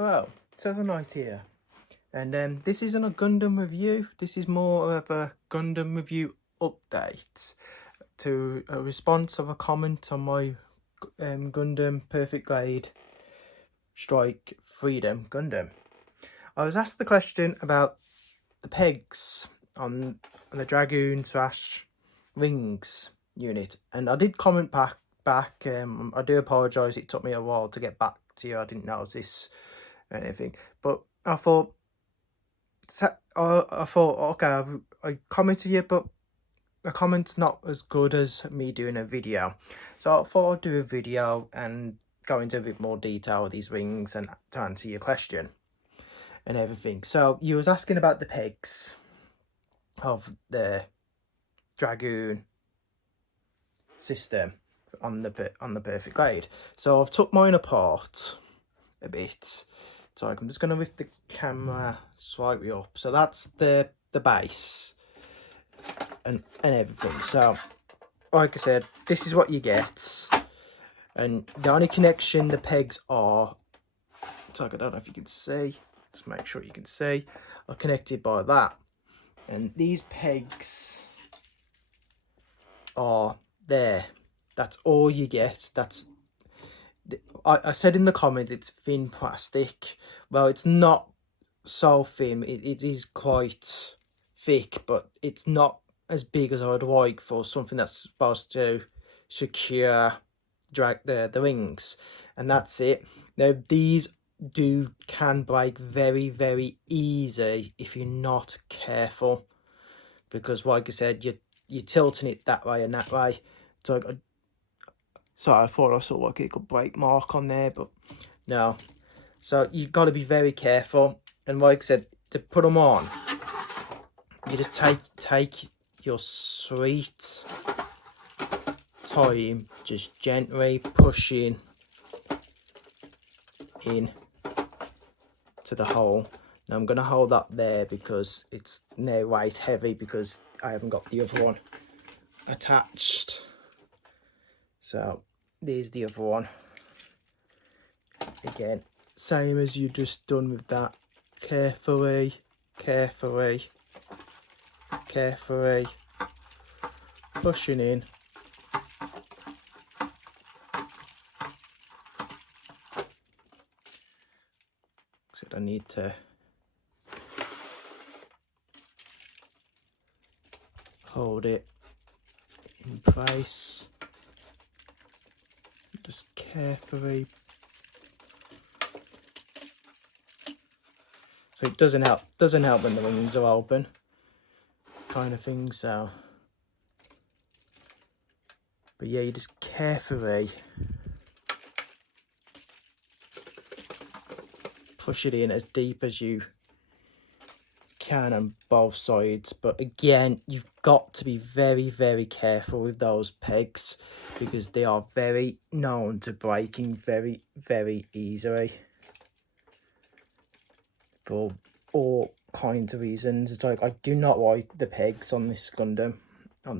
Hello, Seven Knight here, and this isn't a Gundam review. This is more of a Gundam review update to a response of a comment on my Gundam Perfect Grade Strike Freedom Gundam. I was asked the question about the pegs on the Dragoon / Wings unit, and I did comment back. I do apologise. It took me a while to get back to you. I didn't notice anything, but I thought okay, I commented you, but the comment's not as good as me doing a video, so I thought I'd do a video and go into a bit more detail with these rings and to answer your question and everything. So you was asking about the pegs of the Dragoon system on the Perfect Grade. So I've took mine apart a bit. So I'm just going to lift the camera slightly up. So that's the base and everything. So like I said, this is what you get. And the only connection the pegs are, so I don't know if you can see, just make sure you can see, are connected by that. And these pegs are there. That's all you get. I said in the comment it's thin plastic. Well, it's not so thin. It is quite thick, but it's not as big as I'd like for something that's supposed to secure the rings. And that's it. Now these can break very, very easy if you're not careful, because like I said, you're tilting it that way and that way. So I thought I saw like a little break mark on there, but no. So you've got to be very careful. And like I said, to put them on, you just take your sweet time, just gently pushing in to the hole. Now I'm going to hold that there because it's now weight heavy because I haven't got the other one attached. So there's the other one. Again, same as you just done with that. Carefully, carefully, carefully, pushing in. So I need to hold it in place. Just carefully. So it doesn't help when the wings are open, kind of thing. So, but yeah, you just carefully push it in as deep as you can on both sides. But again, you've got to be very, very careful with those pegs because they are very known to breaking very, very easily for all kinds of reasons. It's like I do not like the pegs on this Gundam, on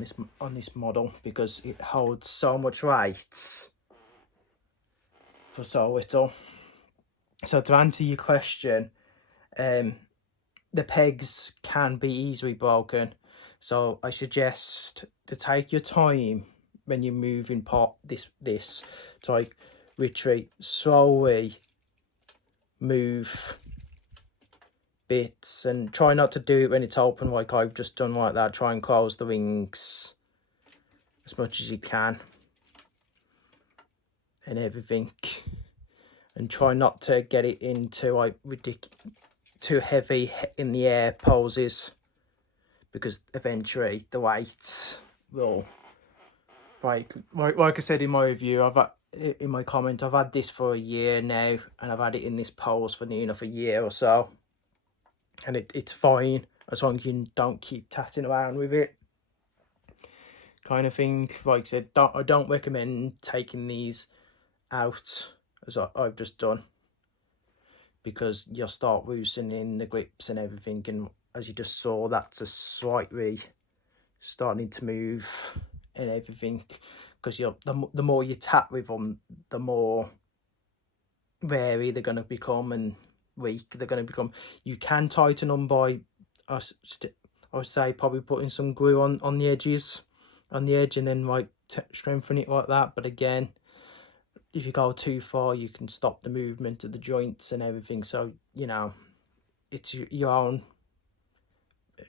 this model, because it holds so much weight for so little. So to answer your question, the pegs can be easily broken, so I suggest to take your time when you're moving this to like retreat slowly, move bits, and try not to do it when it's open like I've just done like that. Try and close the wings as much as you can and everything, and try not to get it into like too heavy in the air poses, because eventually the weight will break. Like I said in my review, in my comment, I've had this for a year now, and I've had it in this pose for near enough a year or so, and it's fine as long as you don't keep tatting around with it, kind of thing. Like I said, I don't recommend taking these out as I've just done, because you'll start loosening the grips and everything, and as you just saw, that's a slightly starting to move and everything, because the more you tap with them, the more wary they're going to become, and weak. They're going to become, you can tighten them by, I would say, probably putting some glue on the edges, on the edge, and then like strengthen it like that. But again, if you go too far, you can stop the movement of the joints and everything. So, you know, it's your own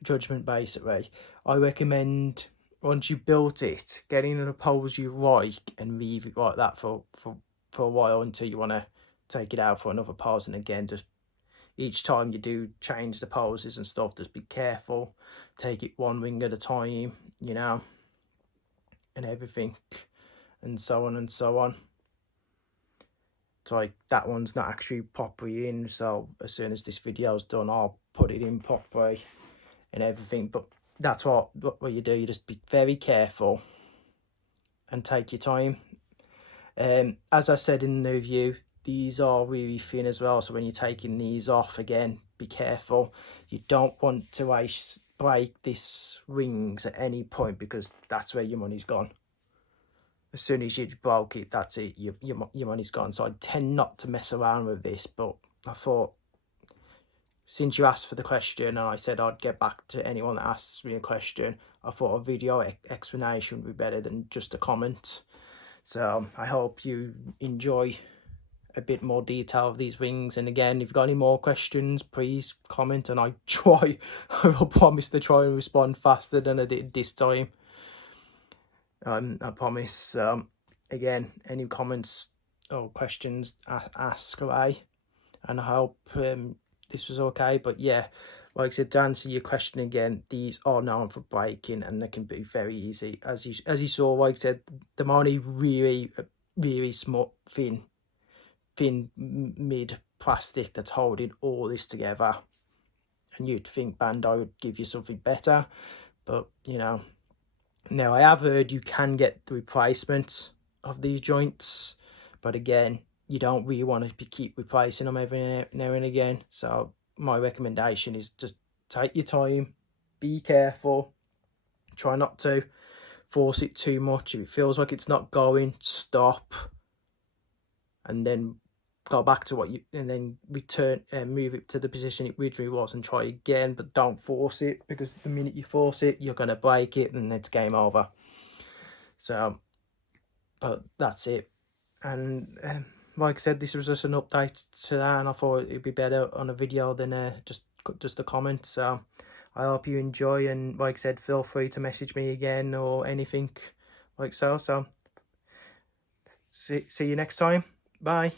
judgment basically. I recommend, once you've built it, getting a pose you like and leave it like that for a while until you want to take it out for another pose. And again, just each time you do change the poses and stuff, just be careful, take it one wing at a time, you know, and everything, and so on and so on. It's like that one's not actually properly in, so as soon as this video's done, I'll put it in properly and everything. But that's what you do, you just be very careful and take your time. As I said in the review, these are really thin as well, so when you're taking these off, again, be careful. You don't want to break this rings at any point, because that's where your money's gone. As soon as you broke it, that's it, your money's gone. So I tend not to mess around with this, but I thought, since you asked for the question and I said I'd get back to anyone that asks me a question, I thought a video explanation would be better than just a comment. So I hope you enjoy a bit more detail of these rings. And again, if you've got any more questions, please comment, and I will promise to try and respond faster than I did this time. I promise. Again, any comments or questions, ask away, and I hope this was okay. But yeah, like I said, to answer your question again, these are known for breaking, and they can be very easy. As you saw, like I said, they're only really small, thin mid plastic that's holding all this together, and you'd think Bandai would give you something better, but you know. Now, I have heard you can get the replacement of these joints, but again, you don't really want to keep replacing them every now and again. So my recommendation is just take your time, be careful, try not to force it too much. If it feels like it's not going, stop, and then go back to what you, and then return and move it to the position it originally was, and try again. But don't force it, because the minute you force it, you're going to break it and it's game over. So, but that's it. And like I said, this was just an update to that, and I thought it'd be better on a video than just a comment. So I hope you enjoy, and like I said, feel free to message me again or anything like so. So see you next time. Bye.